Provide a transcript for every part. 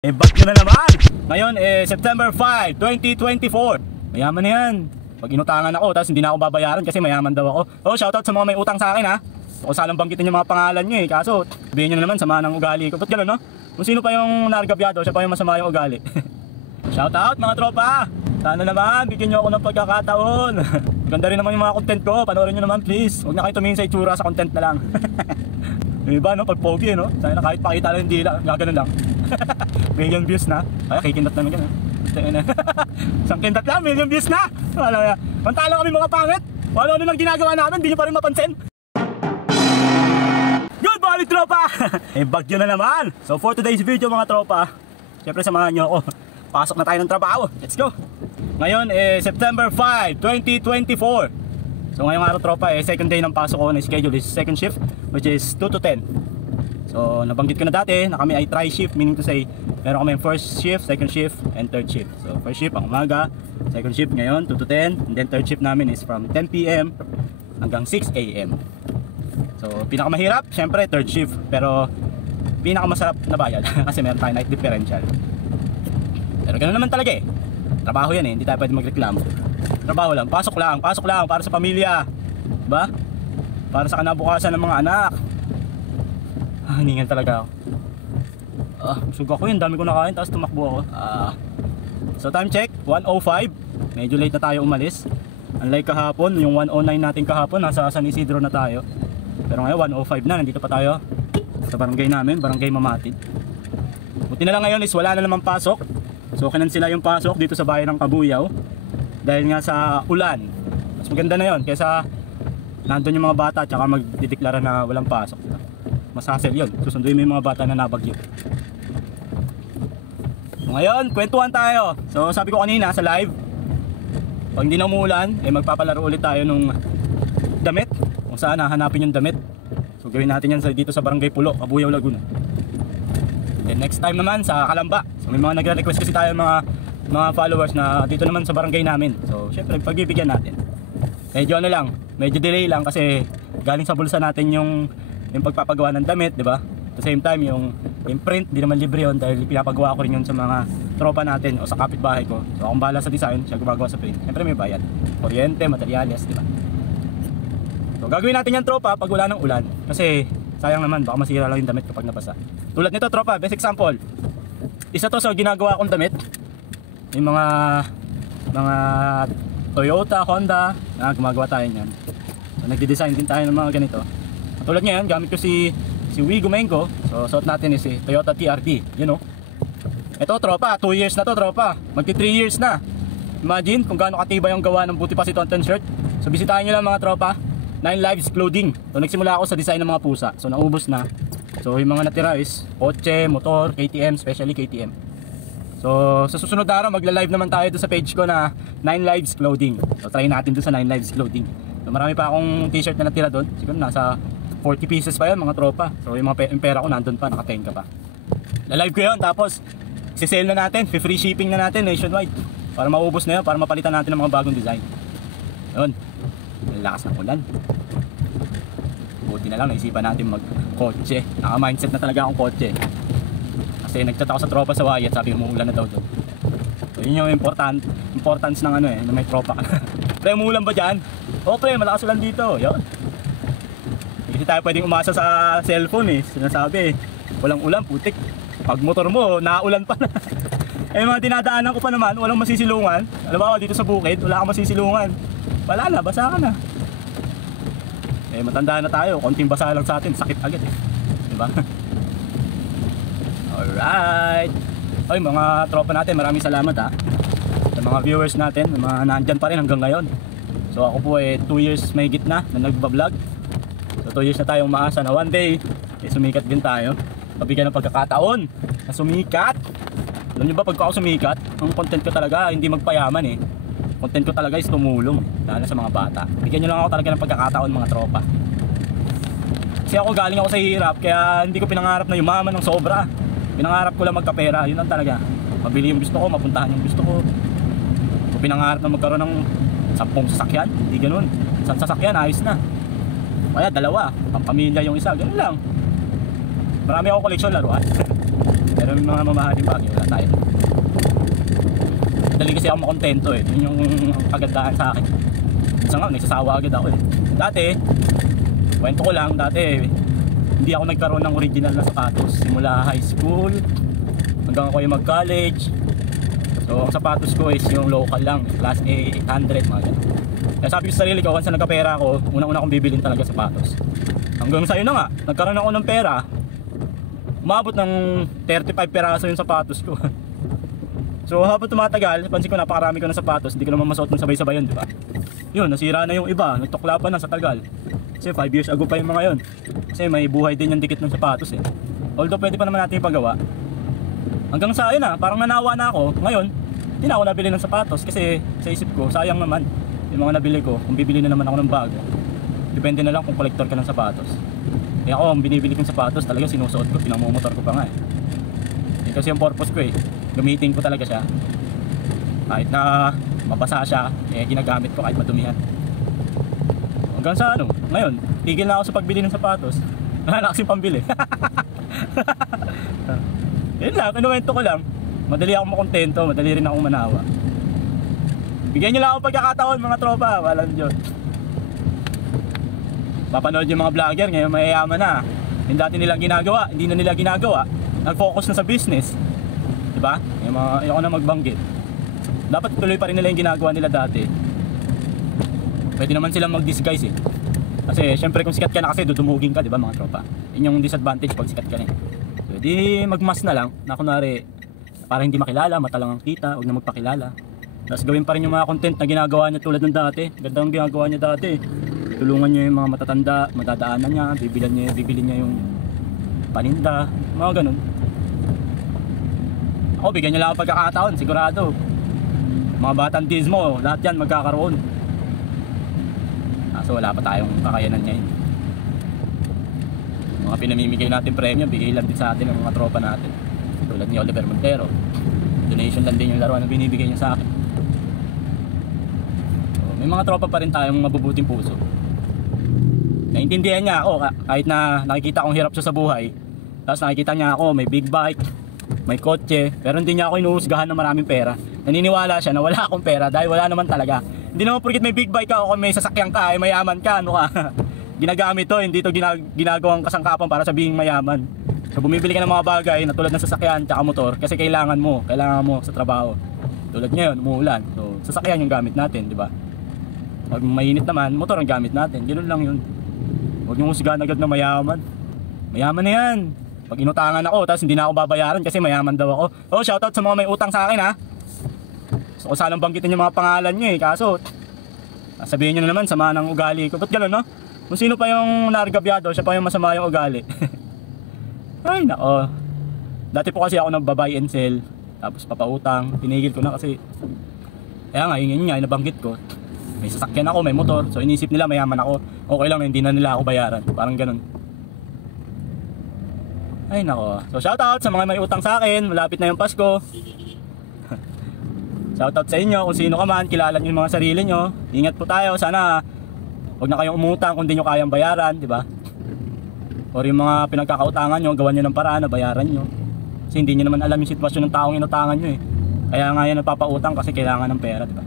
Bagyo na naman! Ngayon September 5, 2024. Mayaman na yan. Pag inutangan ako, tapos hindi na ako babayaran kasi mayaman daw ako. Oh, shoutout sa mga may utang sa akin ha. Kung sanang banggitin yung mga pangalan nyo kaso sabihin nyo na naman sama ng ugali ko. Ba't gano'n no? Kung sino pa yung nargabyado, siya pa yung masama yung ugali. Shoutout mga tropa! Sana naman, bigyan nyo ako ng pagkakataon. Maganda rin naman yung mga content ko, panoorin nyo naman please. Huwag na kayo tumingin sa itsura, sa content na lang. Yung iba no, pag pogi no, sana na kahit pakita lang yung dila, gano'n lang. Million views na, kaya kikindat naman yan. Isang kindat lang, million views na. Pantalo kami mga pangit. Wala ano lang ginagawa namin, hindi nyo pa rin mapansin. Good morning tropa! Bagyo na naman. So for today's video mga tropa, syempre samahan nyo ako. Pasok na tayo ng trabaho, let's go. Ngayon September 5, 2024. So ngayong araw tropa second day ng pasok ko na schedule is second shift, which is 2 to 10. So nabanggit ko na dati na kami ay tri-shift, meaning to say meron kami first shift, second shift, and third shift. So first shift ang umaga, second shift ngayon 2 to 10, and then third shift namin is from 10 PM hanggang 6 AM. So pinakamahirap, syempre third shift, pero pinakamasarap na bayad kasi meron tayong night differential. Pero ganoon naman talaga trabaho yan hindi tayo pwede magreklamo. Trabaho lang, pasok lang para sa pamilya, diba? Para sa kinabukasan ng mga anak. Hiningal talaga ako. Busog ako dami ko nakain tapos tumakbo ako. So time check, 1:05. Medyo late na tayo umalis. Unlike kahapon, yung 1:09 natin kahapon, nasa San Isidro na tayo. Pero ngayon 1:05 na, nandito pa tayo sa barangay namin, barangay Mamatid. Buti na lang ngayon is wala na naman pasok. So kinansela yung pasok dito sa bayan ng Kabuyaw dahil nga sa ulan. Mas maganda na yon kaysa nandun yung mga bata at saka magdideklara na walang pasok. Mas hassle yun, susunduin mo yung mga bata na nabagyo. So ngayon, kwentuhan tayo. So sabi ko kanina sa live, pag hindi na umuulan, magpapalaro ulit tayo nung damit. Kung saan hahanapin yung damit. So gawin natin yan dito sa Barangay Pulo, Kabuyaw, Laguna. Then next time naman sa Kalamba. So may mga nagre-request kasi tayo mga followers na dito naman sa barangay namin. So syempre pagbibigyan natin. Medyo medyo delay lang kasi galing sa bulsa natin yung pagpapagawa ng damit, di ba? At the same time yung print, di naman libre yun dahil pinapagawa ko rin yun sa mga tropa natin o sa kapitbahay ko. So akong bahala sa design, siya gumagawa sa print. Syempre may bayad. Kuryente, materyales, di ba? So gagawin natin yan tropa pag wala ng ulan kasi sayang naman baka masira lang yung damit kapag nabasa. Tulad nito tropa, best example. Isa to sa ginagawa kong damit. Yung mga Toyota, Honda, gumagawa tayo niyan. So nagde-design din tayo ng mga ganito. Tulad ngayon, gamit ko si Wigo Mengo. So suot natin is si Toyota TRD, Ito tropa, 2 years na to tropa. Magti 3 years na. Imagine kung gaano katibay yung gawa ng buti pa si Tonton shirt. So bisitahin niyo lang mga tropa. 9 Lives Clothing. So nagsimula ako sa design ng mga pusa. So naubos na. So yung mga natira is kotse, motor, KTM, especially KTM. So sa susunod na araw magla-live naman tayo doon sa page ko na 9 Lives Clothing. So try natin doon sa 9 Lives Clothing. So marami pa akong t-shirt na natira doon. Siguro nasa 40 pieces pa yun mga tropa. So yung pera ko nandun pa, nakatenga pa. La-live ko yun, tapos si-sale na natin, free shipping na natin nationwide. Para maubos na yun, para mapalitan natin ng mga bagong design. Yun, lakas ng ulan. Buti na lang, naisipan natin mag-kotse. Naka-mindset na talaga akong kotse. Kasi nagchat ako sa tropa sa Wyatt, sabi umuulan na daw doon. So yun yung importance ng na may tropa ka. Pre, umuulan ba dyan? O pre, malakas ulan dito. Yun. Hindi tayo pwedeng umasa sa cellphone sinasabi walang ulan, putik. Pag motor mo, naulan pa na. Mga dinadaanan ko pa naman, walang masisilungan. Alam mo dito sa bukid, wala kang masisilungan. Wala na, basa ka na. Matanda na tayo, konting basa lang sa atin, sakit agad diba? Alright. Oy mga tropa natin, maraming salamat sa mga viewers natin, mga nandyan pa rin hanggang ngayon. So ako po 2 years may gitna na nagbablog. So 2 years na tayong umaasa na one day sumikat din tayo. Pabigyan ng pagkakataon na sumikat. Alam nyo ba pagka ako sumikat, ang content ko talaga hindi magpayaman Content ko talaga is tumulong lalo sa mga bata. Bigyan nyo lang ako talaga ng pagkakataon mga tropa. Kasi ako galing ako sa hirap, kaya hindi ko pinangarap na yumaman ng sobra. Pinangarap ko lang magkapera, yun lang talaga. Mabili yung gusto ko, mapuntahan yung gusto ko. Kung pinangarap na magkaroon ng 10 sasakyan, hindi ganun. Isang sasakyan, ayos na. Kaya 2, pang pamilya yung isa, ganun lang. Marami ako koleksyon laruan. Pero Pero may mga mamahaling bagay, wala tayo. Dali kasi ako makontento eh. Yun yung kagandahan sa akin. Minsan nga, nagsasawa agad ako eh. Dati, kwento ko lang, dati hindi ako nagkaroon ng original na sapatos. Simula high school, hanggang ako yung mag-college. So, ang sapatos ko is yung local lang, class A, 800, mga ganun. Kaya sabi ko sa sarili ko, once na nagkapera ako, unang-una kong bibilin talaga sapatos. Hanggang sa'yo na nga, nagkaroon ako ng pera, umabot ng 35 peraso yung sapatos ko. So habang tumatagal, pansin ko napakarami ko ng sapatos, hindi ko naman masuot ng sabay-sabay yun, di ba? Yun, nasira na yung iba, nagtukla pa na sa tagal. Kasi 5 years ago pa yung mga yun. Kasi may buhay din yung dikit ng sapatos eh. Although pwede pa naman natin ipagawa. Hanggang sa ayun na, parang nanawa na ako. Ngayon, hindi na ako nabili ng sapatos kasi sa isip ko, sayang naman yung mga nabili ko. Kung bibili na naman ako ng bago, depende na lang kung collector ka ng sapatos. Kaya ako, ang binibili kong sapatos talaga sinusuot ko, pinamomotor ko pa nga eh. Kasi yung purpose ko eh, gamitin ko talaga siya. Kahit na mabasa siya, eh ginagamit ko kahit madumihan. Hanggang sa ano, ngayon, tigil na ako sa pagbili ng sapatos. Wala na kasing pambili. Yun lang, kinuwento ko lang. Madali akong makontento, madali rin akong manawa. Bigyan nyo lang ako pagkakataon mga tropa, walang Diyos. Papanood yung mga vlogger, ngayon mayayaman na. Yung dati nilang ginagawa, hindi na nila ginagawa. Nag-focus na sa business. Diba? Yung ako na magbanggit. Dapat tuloy pa rin nila yung ginagawa nila dati. Pwede naman silang mag-disguise eh. Kasi syempre kung sikat ka na kasi dudumugin ka, diba mga tropa? Yun yung disadvantage pag sikat ka na eh. So di mag-mask na lang, na kunwari para hindi makilala, mata lang ang kita, huwag na magpakilala. Tapos gawin pa rin yung mga content na ginagawa niya tulad ng dati. Ganda ang ginagawa niya dati. Tulungan niya yung mga matatanda, madadaanan niya, bibili niya yung paninda, mga ganun. Ako, bigyan niyo lang ako pagkakataon, sigurado. Mga batang dismo, lahat yan magkakaroon. So wala pa tayong kakayanan ngayon. Mga pinamimigay natin premyo, bigay lang din sa atin ng mga tropa natin. Tulad ni Oliver Montero. Donation lang din yung laruan na binibigay niya sa akin. So, may mga tropa pa rin tayong mabubuting puso. Naintindihan niya ako kahit na nakikita kong hirap siya sa buhay. Tapos nakikita niya ako may big bike, may kotse, pero hindi niya ako inuhusgahan ng maraming pera. Naniniwala siya na wala akong pera dahil wala naman talaga. Hindi naman porket may big bike ka o kung may sasakyan ka ay mayaman ka, ano ka. Ginagamit to, hindi to ginagawang kasangkapan para sabihing mayaman. So bumibili ka ng mga bagay na tulad ng sasakyan tsaka motor kasi kailangan mo sa trabaho. Tulad ngayon, umuulan. So sasakyan yung gamit natin, di ba? Pag mainit naman, motor ang gamit natin. Ganoon lang yun. Huwag niyong husgahan agad na mayaman. Mayaman na yan. Pag inutangan ako, tapos hindi na ako babayaran kasi mayaman daw ako. Oh, shoutout sa mga may utang sa akin ha. So kung sanang banggitin yung mga pangalan nyo eh. Kaso, sabihin nyo na naman, sama ng ugali ko. Ba't gano'n no? Kung sino pa yung nargabyado, siya pa yung masama yung ugali. Ay nako. Dati po kasi ako nagba-buy and sell. Tapos papautang. Pinigil ko na kasi. Kaya nga, yun nga, nabanggit ko. May sasakyan ako, may motor. So inisip nila mayaman ako. Okay lang na hindi na nila ako bayaran. Parang ganun. Ay nako. So shoutout sa mga may utang sa akin. Malapit na yung Pasko. Shoutout sa inyo kung sino ka man. Kilala nyo yung mga sarili nyo. Ingat po tayo. Sana huwag na kayong umutang kung di nyo kayang bayaran. Diba? Or yung mga pinagkakautangan nyo, gawan nyo ng paraan na bayaran nyo. Kasi hindi nyo naman alam yung sitwasyon ng taong inutangan nyo eh. Kaya nga yan nagpapautang kasi kailangan ng pera. Diba?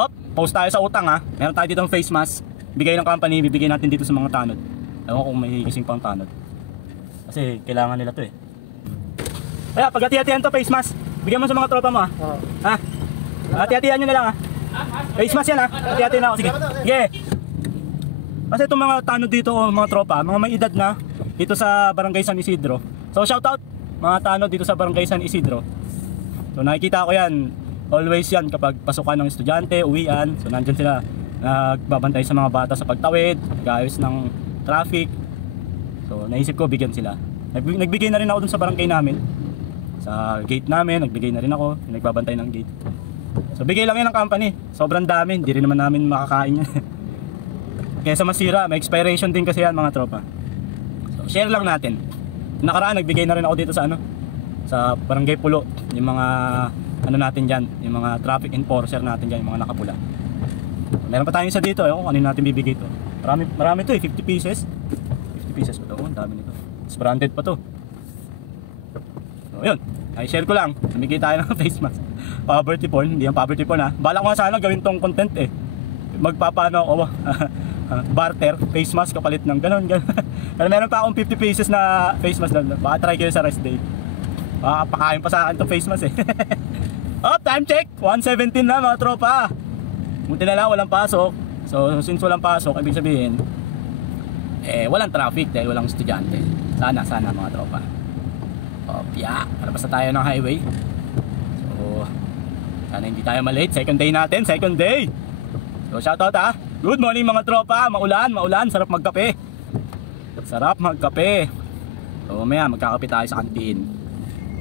Hop! Post tayo sa utang ha. Meron tayo dito ng face mask. Bigay ng company, bibigay natin dito sa mga tanod. Ewan ko kung may kasing pang tanod. Kasi kailangan nila to eh. Kaya pag hati-hatihan to face mask, bigyan mo sa mga tropa mo ha. Ha? Hati-hatihan nyo na lang ha. Face mask yan ha. Hati-hatihan ako. Sige. Sige. Kasi itong mga tanod dito mga tropa, mga may edad na dito sa Barangay San Isidro. So shoutout mga tanod dito sa Barangay San Isidro. So nakikita ko yan. Always yan kapag pasukan ng estudyante, uwian. So nandyan sila nagbabantay sa mga bata sa pagtawid, nag-ayos ng traffic. So naisip ko bigyan sila. Nagbigay na rin ako dun sa barangay namin. Sa gate namin, nagbigay na rin ako. Nagbabantay ng gate. So bigay lang yan ng company. Sobrang dami, hindi rin naman namin makakain yan. Kaya sa masira, may expiration din kasi yan mga tropa. So share lang natin. Nakaraan nagbigay na rin ako dito sa sa Barangay Pulo. Yung mga natin dyan, yung mga traffic enforcer natin dyan, yung mga nakapula. Meron pa tayong isa dito, kung ano natin bibigay to. Marami to eh, 50 pieces. 50 pieces pa to, ang dami nito. It's branded pa to. So, So yun, ay share ko lang. Namigay tayo ng face mask. Poverty porn, hindi yung poverty porn ha. Bala ko nga sana gawin tong content eh. Magpapano ako barter, face mask kapalit ng ganun. Pero meron pa akong 50 pieces na face mask doon. Baka try kayo sa rest day. Baka pakain pa sa akin tong face mask eh. Oh, time check, 1:17 na mga tropa. Buti na lang walang pasok. So since walang pasok, ibig sabihin walang traffic dahil walang estudyante. Sana mga tropa. Opya, palabas na tayo ng highway. So sana hindi tayo malate. Second day natin, second day. So shoutout ha. Good morning mga tropa. Maulan, sarap magkape. Sarap magkape. So mamaya magkakape tayo sa kantin.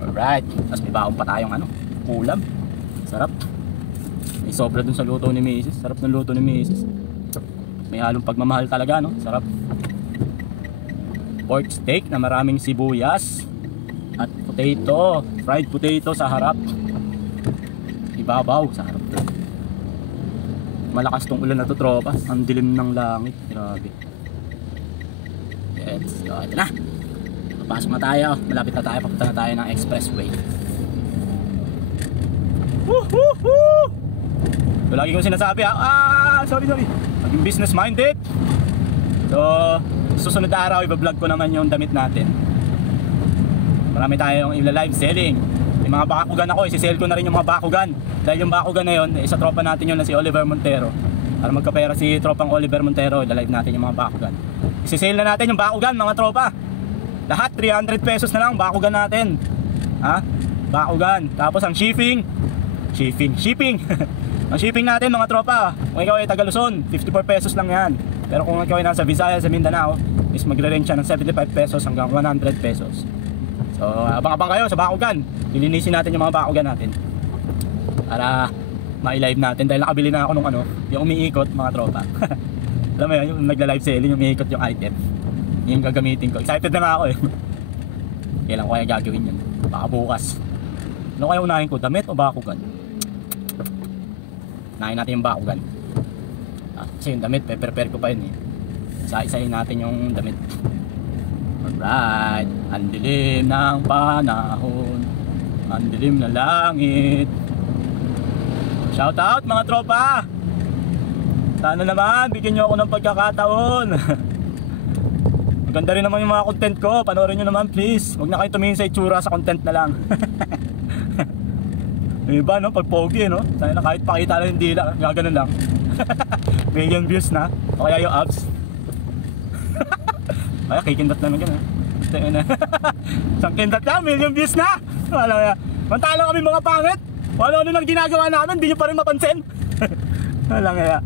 Alright, tapos may baon pa tayong ulam. Sarap. May sobra dun sa luto ni Mrs. Sarap ng luto ni Mrs. May halong pagmamahal talaga, no? Sarap. Pork steak na maraming sibuyas at potato, fried potato sa harap. Ibabaw sa harap to. Malakas tong ulan na to, tropa. Ang dilim ng langit. Grabe. Let's go. Ito na. Papasok na tayo. Malapit na tayo. Papunta na tayo ng expressway. Woohoo! So lagi kong sinasabi sorry. Maging business minded. So susunod na araw i-vlog ko naman yung damit natin. Marami tayong i-live selling. Yung mga bakugan ako, isi-sell ko na rin yung mga bakugan. Dahil yung bakugan na yun, isa tropa natin yun na si Oliver Montero. Para magkapera si tropang Oliver Montero, i-live natin yung mga bakugan. Isi-sell na natin yung bakugan mga tropa. Lahat 300 pesos na lang bakugan natin. Ha? Bakugan. Tapos ang shipping. Ang shipping natin mga tropa, kung ikaw ay taga Luzon, 54 pesos lang yan. Pero kung ikaw ay nasa Visayas, sa Mindanao, is magre-range siya ng 75 pesos hanggang 100 pesos. So abang-abang kayo sa bakugan. Lilinisin natin yung mga bakugan natin para ma-live natin. Dahil nakabili na ako nung yung umiikot mga tropa. Alam mo yun, yung nagla-live selling, yung umiikot yung item. Yung gagamitin ko. Excited na nga ako eh. Kailan ko kaya gagawin yan? Baka bukas. Ano kaya unahin ko? Damit o bakugan? Unahin natin yung bakugan. Kasi yung damit, prepare ko pa yun eh. Isa-isahin natin yung damit. Alright. Ang dilim ng panahon. Ang dilim na langit. Shout out mga tropa. Sana naman bigyan nyo ako ng pagkakataon. Maganda rin naman yung mga content ko. Panoorin nyo naman please. Huwag na kayo tumingin sa itsura, sa content na lang. Yung iba no, pag pogi no, sana kahit pakita lang yung dila, gano'n lang. Million views na. O kaya yung abs. Kaya kikindot na gano'n. Isang kindot na, million views na. Wala kaya. Mantalo kami mga pangit. Wala ano nang ginagawa namin, hindi nyo pa rin mapansin. Wala kaya.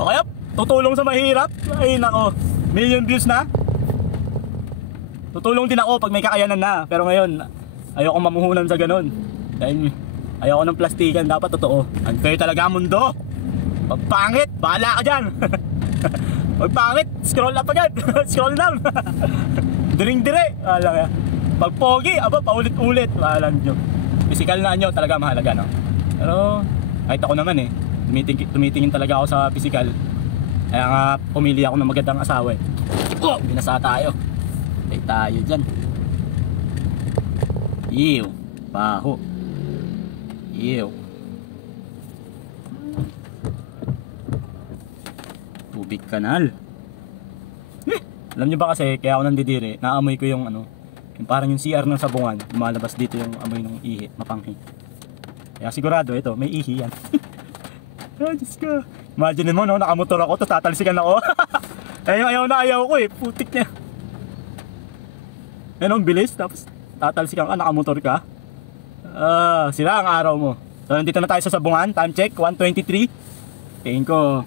O kaya, tutulong sa mahirap. Ay nako, million views na. Tutulong din ako pag may kakayanan na. Pero ngayon, ayoko mamuhunan sa ganun. Dahil ayoko ng plastikan, dapat totoo. Unfair talaga ang mundo. Pag pangit, bahala ka dyan. Pag pangit, scroll up agad. Scroll down. Diring-dire. Wala kaya. Pag pogi, paulit-ulit. Wala nyo. Physical na nyo talaga mahalaga, no? Pero kahit ako naman eh, tumitingin talaga ako sa physical. Kaya nga pumili ako ng magandang asawa eh. Binasa tayo. Take tayo dyan. Ew. Baho. Ew. Tubig kanal. Alam nyo ba kasi, kaya ako nandidiri, naamoy ko yung yung parang yung CR ng sabungan, lumalabas dito yung amoy ng ihi, mapanghi. Kaya sigurado ito, may ihi yan. Oh, Diyos ko. Imagine mo, no, nakamotor ako, tatalsikan ako. Ayaw ko eh, putik niya. Yan ang bilis, tapos tatalsikan ka, nakamotor ka. Sila ang araw mo. So nandito na tayo sa sabungan, time check, 1:23. Tingin ko,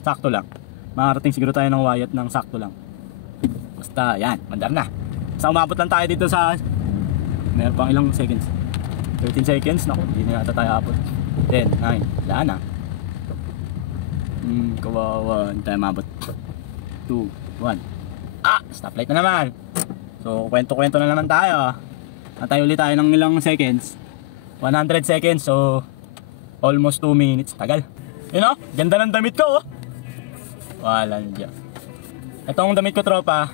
sakto lang. Makarating siguro tayo ng Wyatt ng sakto lang. Basta yan, mandar na. Sa umabot lang tayo dito sa, meron pang ilang seconds, 13 seconds, naku, hindi na yata tayo abot. 10, 9, wala na. Kawawa, hindi tayo mabot. 2, 1. Stoplight na naman. So kwento-kwento na naman tayo. Natay ulit tayo ng ilang seconds, 100 seconds, so almost 2 minutes. Tagal. You know, ganda ng damit ko oh. Wala dyan. Itong damit ko tropa,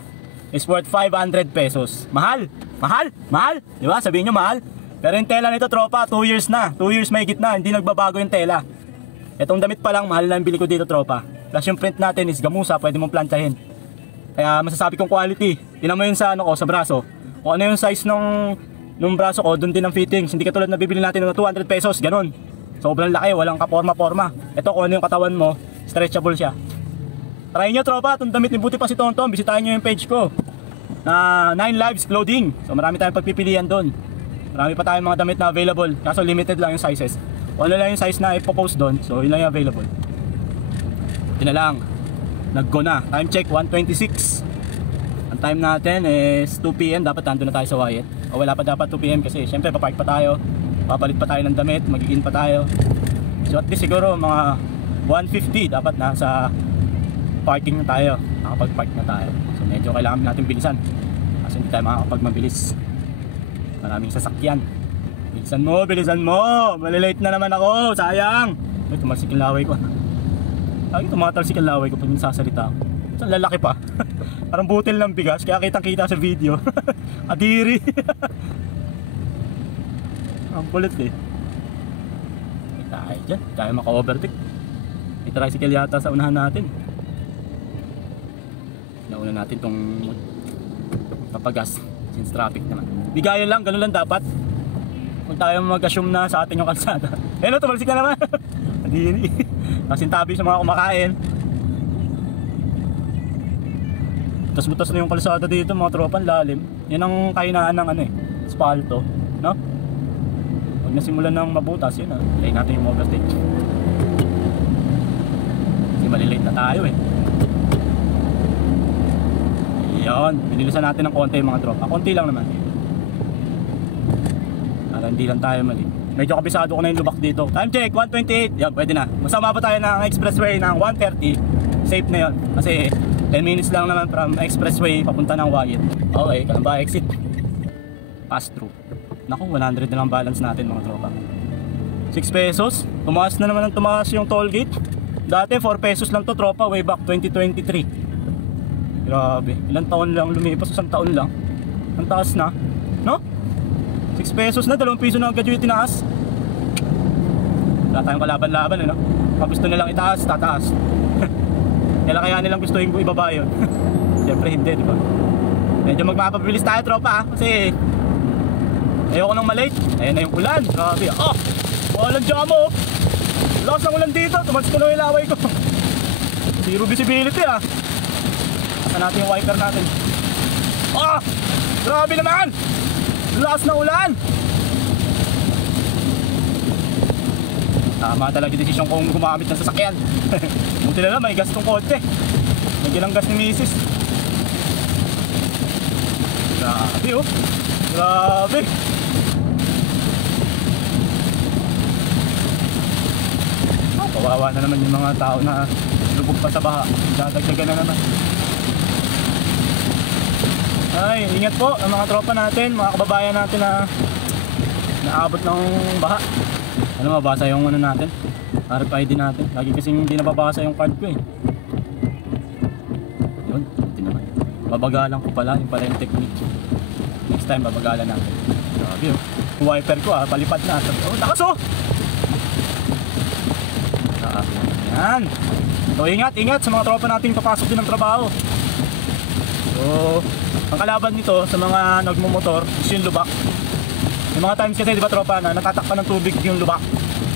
is worth 500 pesos. Mahal! Mahal! Mahal! Di ba? Sabihin nyo mahal. Pero yung tela nito tropa, 2 years na. 2 years may gitna, hindi nagbabago yung tela. Itong damit pa lang, mahal na yung bili ko dito tropa. Plus yung print natin is gamusa, pwede mong planchahin. Kaya masasabi kong quality. Tingnan mo yun sa, sa braso. Kung ano yung size nung braso ko, doon din ang fittings. Hindi katulad na bibili natin ng 200 pesos, ganun. Sobrang laki, walang kaporma-porma. Ito kung ano yung katawan mo, stretchable siya. Try nyo tropa, itong damit ni buti pa si Tonton. Bisitahin nyo yung page ko na 9 Lives Clothing. So marami tayong pagpipilian doon. Marami pa tayong mga damit na available. Kaso limited lang yung sizes. Kung ano lang yung size na ipopost doon, so yun lang yung available. Yun na lang. Nag-go na. Time check, 1:26. Ang time natin is 2 PM. Dapat nandun na tayo sa Wyatt. O wala pa dapat 2 PM kasi syempre papark pa tayo. Papalit pa tayo ng damit. Magiging pa tayo. So at least siguro mga 1:50 dapat nasa parking na tayo. Nakapag-park na tayo. So medyo kailangan natin bilisan. Kasi hindi tayo makakapag-mabilis. Maraming sasakyan. Bilisan mo, bilisan mo. Malilate na naman ako. Sayang. Ay, tumalsik yung laway ko. Lagi tumatalsik yung laway ko pag sasalita ako. Saan lalaki pa? Parang butil ng bigas. Kaya kitang kita sa video. Adiri. Ang kulit eh. May tayo dyan. Tayo maka-overtake. May tricycle yata sa unahan natin. Nauna natin tong papagas. Since traffic naman. Bigayan lang, ganun lang dapat. Huwag tayo mag-assume na sa atin yung kalsada. Hello, tumalsik na naman. Adiri. Kasintabi sa mga kumakain. Butas-butas na yung kalsada dito mga tropan, lalim. Yan ang kahinaan ng asfalto, no? Pag nasimulan ng mabutas, yun Lay natin yung overtake. Kasi malilate na tayo Yan, binilisan natin ng konti mga tropa. Konti lang naman. Para hindi lang tayo mali. Medyo kabisado ko na yung lubak dito. Time check, 1:28. Yan, pwede na. Masama pa tayo ng expressway ng 1:30. Safe na yun. Kasi 10 minutes lang naman from expressway papunta ng Wyatt. Okay, Kalamba exit. Pass through. Naku, 100 na lang balance natin mga tropa. 6 pesos. Tumaas na naman ang tumaas yung toll gate. Dati 4 pesos lang to tropa, way back 2023. Grabe, ilang taon lang lumipas, isang taon lang. Ang taas na, no? 6 pesos na, 2 piso na agad yung itinaas. Wala tayong kalaban-laban no? Pag gusto nilang itaas, tataas. Kaya nilang gusto yung ibaba yun. Siyempre hindi, di ba? Medyo magmapabilis tayo tropa kasi ayoko nang malate. Ayan na yung ulan, grabe. Walang jamo. Lakas ng ulan dito, tumalsik ko na yung laway ko. Zero visibility natin yung wiper natin. Grabe naman! Lakas na ulan! Tama talaga yung desisyon kong gumamit ng sasakyan. Buti na lang may gas tong kotse. May gilang gas ni misis. Grabe Grabe! Kawawa na naman yung mga tao na lubog pa sa baha. Dadagdagan na naman. Ay, ingat po ang mga tropa natin, mga kababayan natin na naabot ng baha. Mabasa yung natin, RFID natin. Lagi kasing hindi nababasa yung card ko Yun, hindi naman. Babagalan ko pala, yung pala yung technique. Next time babagalan natin. Grabe yung wiper ko palipad na. Takas Yan. So ingat sa mga tropa natin papasok din ng trabaho. So ang kalaban nito sa mga nagmumotor is yung lubak. Yung mga times kasi di ba tropa na natatakpan ng tubig yung lubak.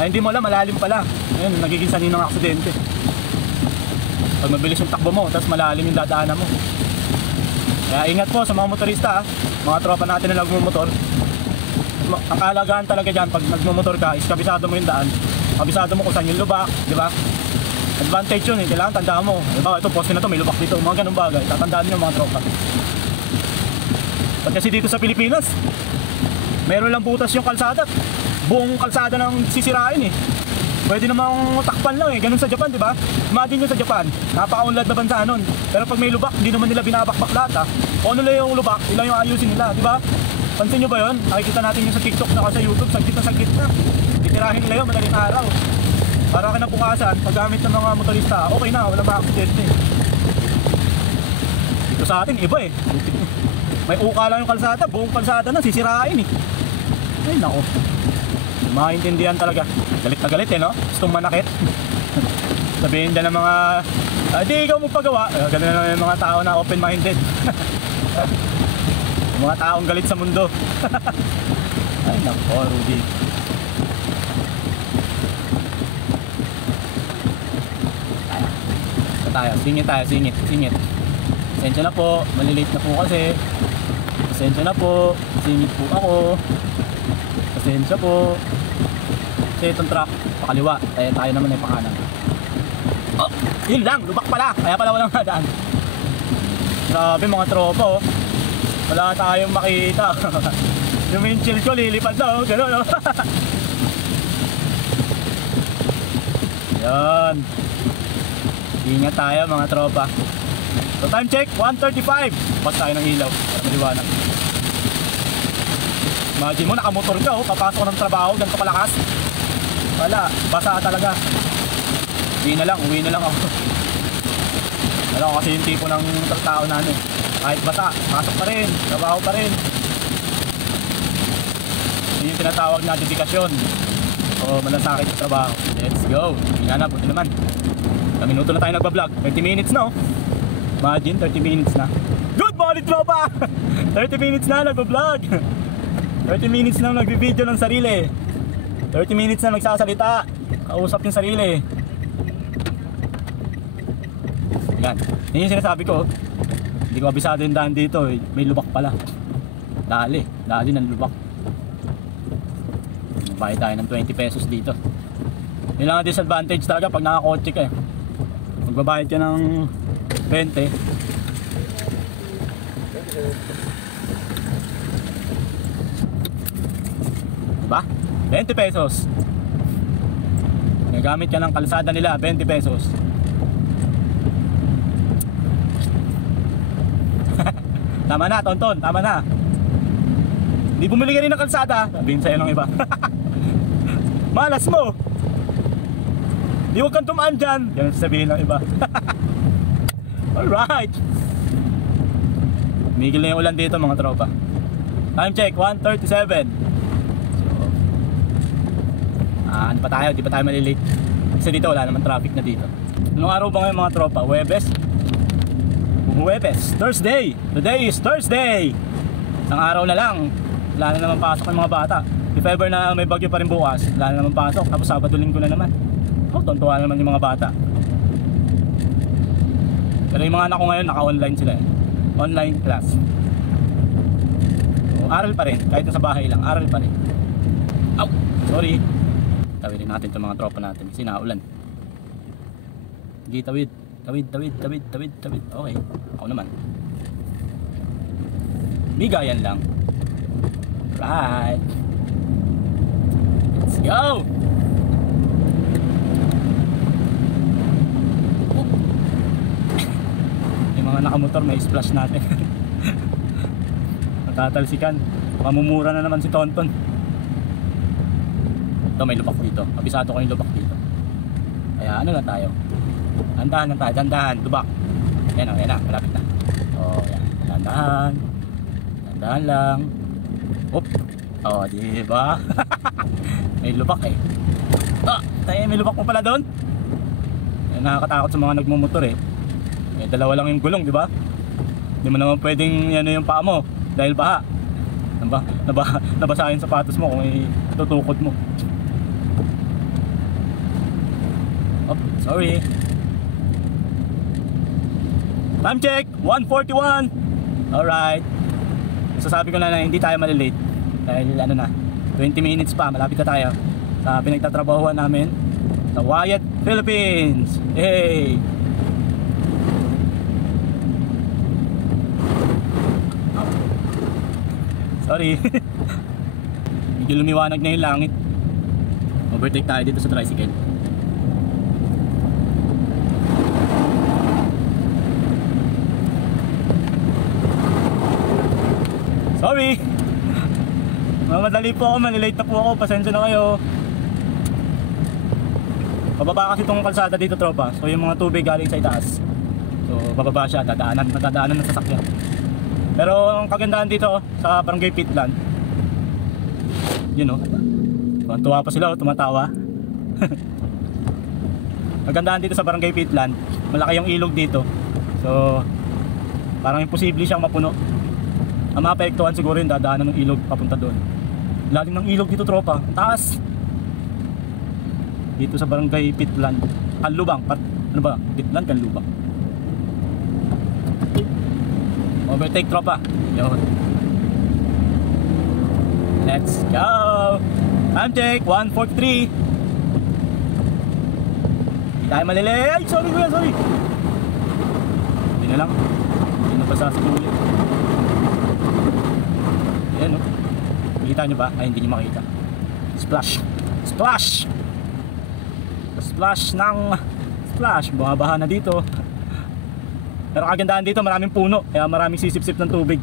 Ay hindi mo alam, malalim pala. Ayun, nagiging sanhi ng aksidente. Pag mabilis yung takbo mo, tapos malalim yung dadaanan mo. Kaya ingat po sa mga motorista mga tropa natin na nagmumotor. Ang kahalagahan talaga dyan pag nagmumotor ka is kabisado mo yung daan. Kabisado mo kung saan yung lubak, di ba? Advantage yun kailangan tandaan mo. Diba, ito poste na to, may lubak dito, mga ganun bagay. Tatandaan nyo mga tropa. Pag kasi dito sa Pilipinas, meron lang butas yung kalsada. Buong kalsada nang sisirain Pwede namang takpan lang ganun sa Japan, di ba? Imagine nyo sa Japan, napaka-unlad na bansa nun. Pero pag may lubak, hindi naman nila binabakbak lahat Kung ano lang yung lubak, ilang yung ayusin nila, di ba? Pansin nyo ba yun? Nakikita natin yung sa TikTok na sa YouTube, saglit na. Titirahin nila yun, madaling araw. Para kinabukasan, paggamit ng mga motorista, okay na, walang mga aksidente. Ito sa atin, iba eh. May uka lang yung kalsada, buong kalsada na sisirain eh. Ay nako. Maintindihan talaga. Galit na galit eh, no? Gustong manakit. Sabihin dyan ng mga di ikaw magpagawa. Ganun na yung mga tao na open-minded. Mga taong galit sa mundo. Ay nako, Rudy. Tayo, singit tayo, singit. Pasensya na po, malilate na po kasi. Pasensya na po, singit po ako. Pasensya po. Kasi itong truck, pakaliwa, tayo naman ay pakanan. Oh, yun lang, lubak pala, kaya pala walang madaan. Grabe mga tropa oh. Wala tayong makita. Yung windshield ko lilipad na oh, gano'n oh. Yan. Ingat tayo mga tropa. So time check, 1:35. Pas tayo ng ilaw para maliwanag. Imagine mo, nakamotor ka oh, papasok ng trabaho, ganito kalakas. Wala, basa talaga. Uwi na lang ako. Alam ko kasi yung tipo ng tao na ano, kahit basa, pasok pa rin, trabaho pa rin. Yun yung tinatawag na dedikasyon o malasakit sa trabaho. Let's go. Tingnan na, buti naman. Ilang minuto na tayo nagbablog, 30 minutes na oh. Imagine, 30 minutes na. Good morning tropa! 30 minutes na nagbablog. 30 minutes na nagbi-video ng sarili. 30 minutes na nagsasalita, kausap yung sarili. Yan, yun yung sinasabi ko. Hindi ko abisado yung daan dito, may lubak pala. Dali ng lubak. Bayad tayo ng 20 pesos dito. Yun lang ang disadvantage talaga pag nakakotse ka eh. Magbabayad ka ng 20. Diba? 20 pesos. Nagamit ka ng kalsada nila, 20 pesos. Tama na, tonton, tama na. Di bumili ka rin ng kalsada, sabihin sa'yo ng iba. Malas mo. Di huwag kang tumaan dyan, ganun sabihin ng iba. Alright. Migil na yung ulan dito mga tropa. Time check, 1:37. So, ano pa tayo, di pa tayo malilate. Kasi dito wala naman traffic na dito. Anong araw ba ngayon mga tropa? Huwebes? Thursday. Today is Thursday. Isang araw na lang. Wala na naman pasok ng mga bata. If ever na may bagyo pa rin bukas, wala na naman pasok. Tapos Sabado Linggo na naman. Oh, tontuwa naman yung mga bata. Pero yung mga anak ko ngayon naka-online sila eh. Online class. So, aral pa rin. Kahit sa bahay lang, aral pa rin. Ow! Sorry. Tawidin natin itong mga tropa natin kasi naulan. Sige, tawid. Tawid. Okay, ako naman. Bigayan lang. Right. Let's go. Yung mga nakamotor may splash natin. Natatalsikan. Mamumura na naman si Tonton. Ito may lubak dito. Abisado ko yung lubak dito. Kaya ano lang tayo. Dandahan lang tayo, dandahan, lubak. Yan o, malapit na. O, yan, dandahan lang. Oop. O, diba? May lubak eh. Tayo, may lubak mo pala doon. Nakakatakot sa mga nagmumotor eh. Dalawa lang yung gulong, diba? Hindi mo naman pwedeng ano yung paa mo dahil baha. Nabasa yung sapatos mo kung itutukod mo. Oh, sorry. Time check, 1:41. Alright. Sasabi ko na hindi tayo malilate. Dahil ano na, 20 minutes pa, malapit na tayo sa pinagtatrabahuan namin sa Wyatt, Philippines. Hey! Sorry. Medyo lumiwanag na yung langit. Overtake tayo dito sa tricycle. Sorry. Mamadali po ako, malilate na po ako. Pasensya na kayo. Pababa kasi itong kalsada dito tropa. So yung mga tubig galing sa itaas. So So bababa siya, matadaanan ng sasakyan. Pero ang kagandahan dito sa Barangay Pitlan, yun o, tuwa pa sila, tumatawa. Kagandahan dito sa Barangay Pitlan, malaki yung ilog dito. So parang imposible siyang mapuno. Ang maapektuhan siguro yung dadaanan ng ilog papunta doon. Lalim ng ilog dito, tropa, ang taas. Dito sa Barangay Pitlan, Kanlubang, ano ba? Pitlan, Kanlubang. Overtake, tropa. Yun. Let's go. Time check, 1:43. Hindi tayo malili. Ay, sorry kuya, sorry. Hindi na lang. Hindi na basa sa tuloy. Ayan, no? Makita nyo ba? Ay, hindi nyo makita. Splash. Splash. Splash ng splash. Bumabaha na dito. Pero kagandahan dito, maraming puno. Kaya maraming sisip-sip ng tubig.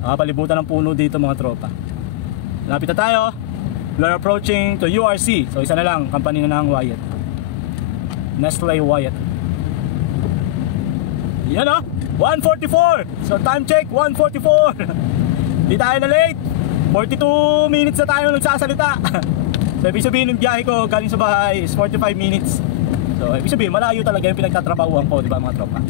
Nakapalibutan ng puno dito, mga tropa. Lapit na tayo. We are approaching to URC. So isa na lang, company na ng Wyatt. Nestle Wyatt. Yan o, 1:44. So time check, 1:44. Di tayo na late. 42 minutes na tayo nagsasalita. So ibig sabihin ng biyahe ko galing sa bahay is 45 minutes. So ibig sabihin malayo talaga yung pinagtatrabahuan ko, di ba mga tropa?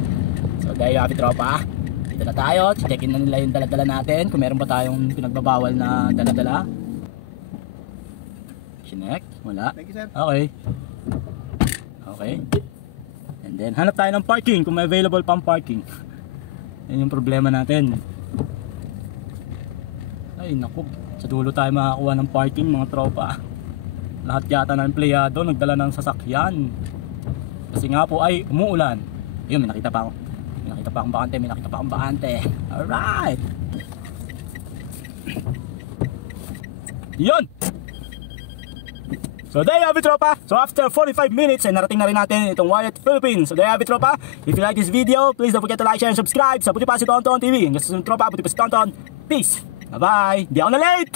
So dahil happy tropa, dito na tayo. Check-in na nila yung daladala natin. Kung meron ba tayong pinagbabawal na daladala. Chinek, wala. Okay. Okay. And then hanap tayo ng parking kung may available pang parking. Yan yung problema natin. Ay naku, sa dulo tayo makakuha ng parking, mga tropa. Lahat yata ng empleyado nagdala ng sasakyan. Kasi nga po ay umuulan. Ayun, may nakita pa ako. May nakita pa akong bakante. Alright. Yun. So there you have it, tropa. So after 45 minutes ay narating na rin natin itong Wyatt Philippines. So there you have it, tropa. If you like this video, please don't forget to like, share, and subscribe sa Puti Pa si Tonton TV. Hanggang sa sunod, tropa, Puti Pa si Tonton. Peace. Bye bye. Di ako na late.